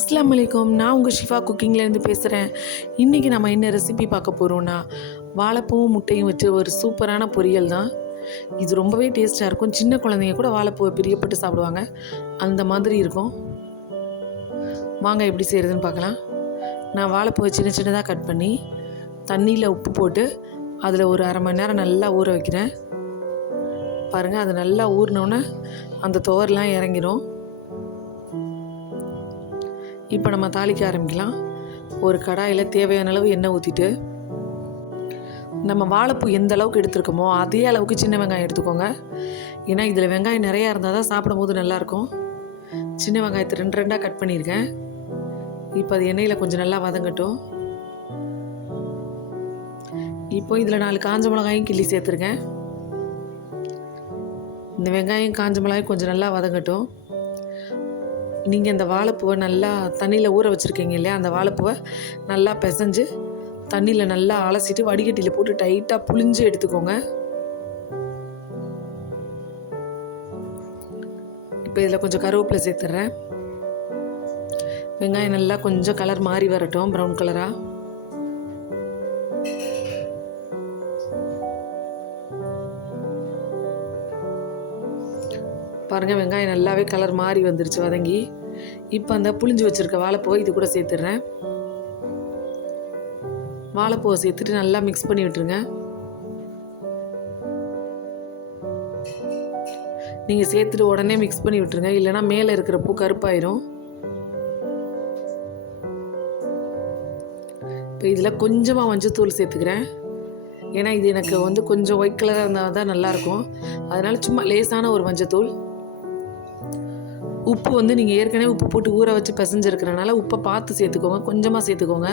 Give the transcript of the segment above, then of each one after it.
அஸ்ஸலாமு அலைக்கும். நான் உங்கள் ஷிஃபா குக்கிங்லேருந்து பேசுகிறேன். இன்றைக்கி நம்ம என்ன ரெசிபி பார்க்க போகிறோன்னா, வாழைப்பூவும் முட்டையும் வச்சு ஒரு சூப்பரான பொரியல் தான். இது ரொம்பவே டேஸ்ட்டாக இருக்கும். சின்ன குழந்தைங்க கூட வாழைப்பூவை பிரியப்பட்டு சாப்பிடுவாங்க. அந்த மாதிரி இருக்கும். வாங்க எப்படி செய்கிறதுன்னு பார்க்கலாம். நான் வாழைப்பூவை சின்ன சின்னதாக கட் பண்ணி தண்ணியில் உப்பு போட்டு அதில் ஒரு அரை மணி நேரம் நல்லா ஊற வைக்கிறேன். பாருங்கள், அது நல்லா ஊறினோன்னே அந்த துவரெலாம் இறங்கிடும். இப்போ நம்ம தாளிக்க ஆரம்பிக்கலாம். ஒரு கடாயில் தேவையான அளவு எண்ணெய் ஊற்றிட்டு, நம்ம வாழைப்பூ எந்த அளவுக்கு எடுத்துருக்கோமோ அதே அளவுக்கு சின்ன வெங்காயம் எடுத்துக்கோங்க. ஏன்னா இதில் வெங்காயம் நிறையா இருந்தால் தான் சாப்பிடும்போது நல்லாயிருக்கும். சின்ன வெங்காயத்தை ரெண்டு ரெண்டாக கட் பண்ணியிருக்கேன். இப்போ அது எண்ணெயில் கொஞ்சம் நல்லா வதங்கட்டும். இப்போ இதில் 4 காஞ்ச மிளகாயும் கிள்ளி சேர்த்துருக்கேன். இந்த வெங்காயம் காஞ்ச மிளகாயும் கொஞ்சம் நல்லா வதங்கட்டும். நீங்கள் இந்த வாழைப்பூவை நல்லா தண்ணியில் ஊற வச்சுருக்கீங்க இல்லையா, அந்த வாழைப்பூவை நல்லா பிசைஞ்சு தண்ணியில் நல்லா அலசிட்டு வடிகட்டியில் போட்டு டைட்டாக புழிஞ்சு எடுத்துக்கோங்க. இப்போ இதில் கொஞ்சம் கருவேப்பிலை சேர்த்துட்றேன். வெங்காயம் நல்லா கொஞ்சம் கலர் மாறி வரட்டும், ப்ரௌன் கலராக. பாருங்கள், வெங்காயம் நல்லாவே கலர் மாறி வந்துருச்சு வதங்கி. இப்போ அந்த புளிஞ்சு வச்சுருக்க வாழைப்பூவை இது கூட சேர்த்துடுறேன். வாழைப்பூவை சேர்த்துட்டு நல்லா மிக்ஸ் பண்ணி விட்டுருங்க. நீங்கள் சேர்த்துட்டு உடனே மிக்ஸ் பண்ணி விட்டுருங்க, இல்லைனா மேலே இருக்கிற பூ கருப்பாயிரும். இப்போ இதில் கொஞ்சமாக மஞ்சத்தூள் சேர்த்துக்கிறேன். ஏன்னா இது எனக்கு கொஞ்சம் ஒயிட் கலராக இருந்தால் தான் நல்லாயிருக்கும். அதனால் சும்மா லேசான ஒரு மஞ்சத்தூள். உப்பு நீங்கள் ஏற்கனவே உப்பு போட்டு ஊற வச்சு பிசைஞ்சிருக்கிறனால உப்பை பார்த்து சேர்த்துக்கோங்க. கொஞ்சமாக சேர்த்துக்கோங்க.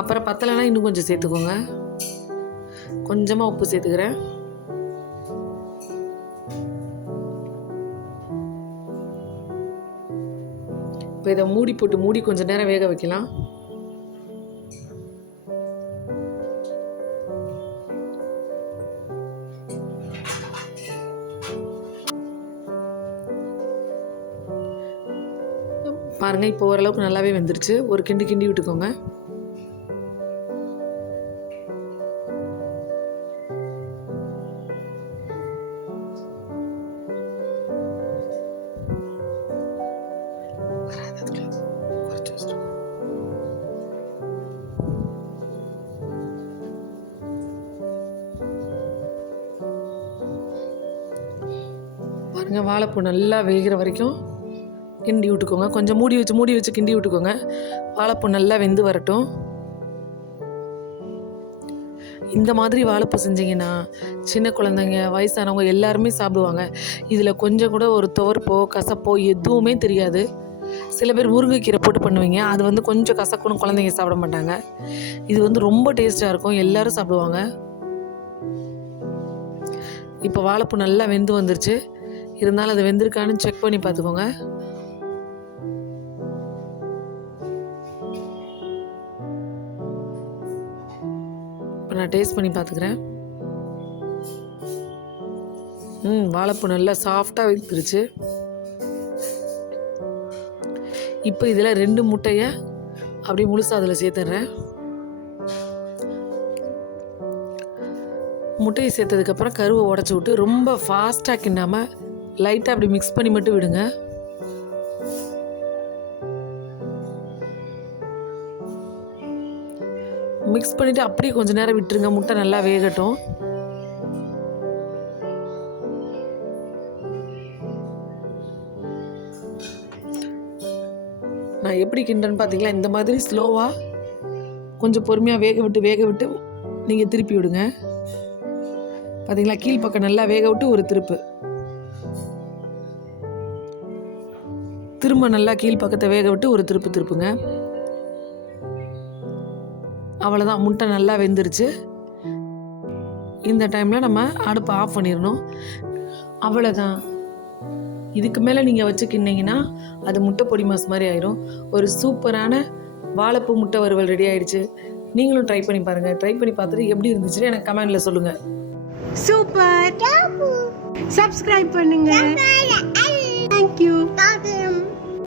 அப்புறம் பத்தலைனா இன்னும் கொஞ்சம் சேர்த்துக்கோங்க. கொஞ்சமாக உப்பு சேர்த்துக்கிறேன். இப்போ இதை மூடி கொஞ்சம் நேரம் வேக வைக்கலாம். பாருங்கள், இப்போ ஓரளவுக்கு நல்லாவே வெந்துருச்சு. ஒரு கிண்டி விட்டுக்கோங்க. பாருங்கள், வாழைப்பூ நல்லா வேகிற வரைக்கும் கிண்டி விட்டுக்கோங்க. கொஞ்சம் மூடி வச்சு கிண்டி விட்டுக்கோங்க. வாழைப்பூ நல்லா வெந்து வரட்டும். இந்த மாதிரி வாழைப்பூ செஞ்சிங்கன்னா சின்ன குழந்தைங்க, வயசானவங்க எல்லாருமே சாப்பிடுவாங்க. இதில் கொஞ்சம் கூட ஒரு துவர்ப்போ கசப்போ எதுவுமே தெரியாது. சில பேர் முருங்கைக்கீரை போட்டு பண்ணுவீங்க, அது கொஞ்சம் கசக்கணும், குழந்தைங்க சாப்பிட மாட்டாங்க. இது ரொம்ப டேஸ்ட்டாக இருக்கும், எல்லோரும் சாப்பிடுவாங்க. இப்போ வாழைப்பூ நல்லா வெந்து வந்துருச்சு. இருந்தாலும் அது வெந்திருக்கான்னு செக் பண்ணி பார்த்துக்கோங்க. இப்போ நான் டேஸ்ட் பண்ணி பார்த்துக்கிறேன். வாழைப்பூ நல்லா சாஃப்டாக வெந்துருச்சு. இப்போ இதில் 2 முட்டையை அப்படியே முழுசாக அதில் சேர்த்துடுறேன். முட்டையை சேர்த்ததுக்கப்புறம் கருவை உடச்சி விட்டு ரொம்ப ஃபாஸ்ட்டாக கிண்டாமல் லைட்டாக அப்படி மிக்ஸ் பண்ணி மட்டும் விடுங்க. மிக்ஸ் பண்ணிவிட்டு அப்படியே கொஞ்சம் நேரம் விட்டுருங்க, முட்டை நல்லா வேகட்டும். நான் எப்படி கிண்டேன்னு பார்த்தீங்களா, இந்த மாதிரி ஸ்லோவாக கொஞ்சம் பொறுமையாக வேக விட்டு நீங்கள் திருப்பி விடுங்க. பார்த்தீங்களா, கீழ்ப்பக்கம் நல்லா வேக விட்டு ஒரு திரும்ப நல்லா கீழ்ப்பக்கத்தை வேக விட்டு ஒரு திருப்புங்க. அவ்வளோதான், முட்டை நல்லா வெந்துருச்சு. இந்த டைமில் நம்ம அடுப்பை ஆஃப் பண்ணிடணும். அவ்வளோதான். இதுக்கு மேலே நீங்கள் வச்சு கிண்டிங்கன்னா அது முட்டை பொடி மாஸ் மாதிரி ஆயிரும். ஒரு சூப்பரான வாழைப்பூ முட்டை வறுவல் ரெடி ஆயிடுச்சு. நீங்களும் ட்ரை பண்ணி பாருங்கள். ட்ரை பண்ணி பார்த்துட்டு எப்படி இருந்துச்சுன்னு எனக்கு கமெண்டில் சொல்லுங்கள். சூப்பர். சப்ஸ்கிரைப் பண்ணுங்க.